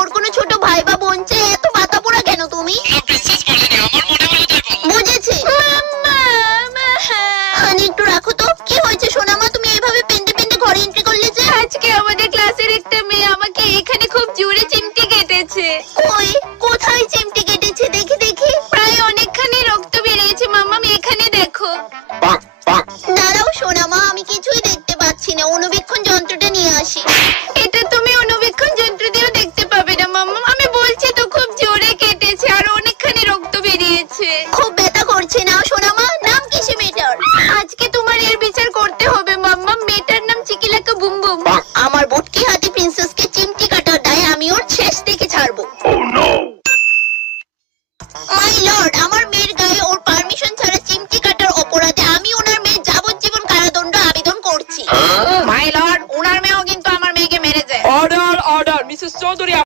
ওর কোনো ছোট ভাই বা বোন চাই? এত পাতা পোড়া কেন তুমি? বুঝেছি। হানি একটু রাখো তো। কি হয়েছে সোনামা, তুমি এইভাবে পেন্টে পেন্টে ঘরে এন্ট্রি করলে যে? আজকে আমাদের ক্লাসের একটা মেয়ে আমাকে এখানে খুব জোরে চিমটি কেটেছে। কই, কোথায় চিমটি কেটেছে? দেখি দেখি। প্রায় অনেকখানি রক্ত বেরিয়েছে মাম্মা, এখানে দেখো। দাঁড়াও সোনামা, আমি কিছুই দেখতে পাচ্ছি না। অনুবীক্ষণ যন্ত্রটা নিয়ে আসি। এটা তুমি অনুবীক্ষণ যন্ত্র দিয়েও দেখতে পাবে না মাম্মা, আমি বলছি তো খুব জোরে কেটেছে আর অনেকখানি রক্ত বেরিয়েছে। খুব ব্যথা করছে না সোনামা? নাম কি সে মেয়েটার? আজকে তোমার এর বিচার করতে হবে মাম্মা। মেয়েটার নাম চিকিলাকা বুম বুম। আমার বুটকি হাতি প্রিন্সেসকে চিমটি কাটার দায় আমি ওর শেষ থেকে ছাড়বো। মাই লর্ড, আমার মেয়ের গায়ে ওর পারমিশন ছাড়া চিমটি কাটার অপরাধে আমি ওনার মেয়ের যাবজ্জীবন কারাদণ্ড আবেদন করছি। মাই লর্ড, ওনার মেয়েও কিন্তু আমার মেয়েকে মেরেছে। Order order, Mrs Chowdhury.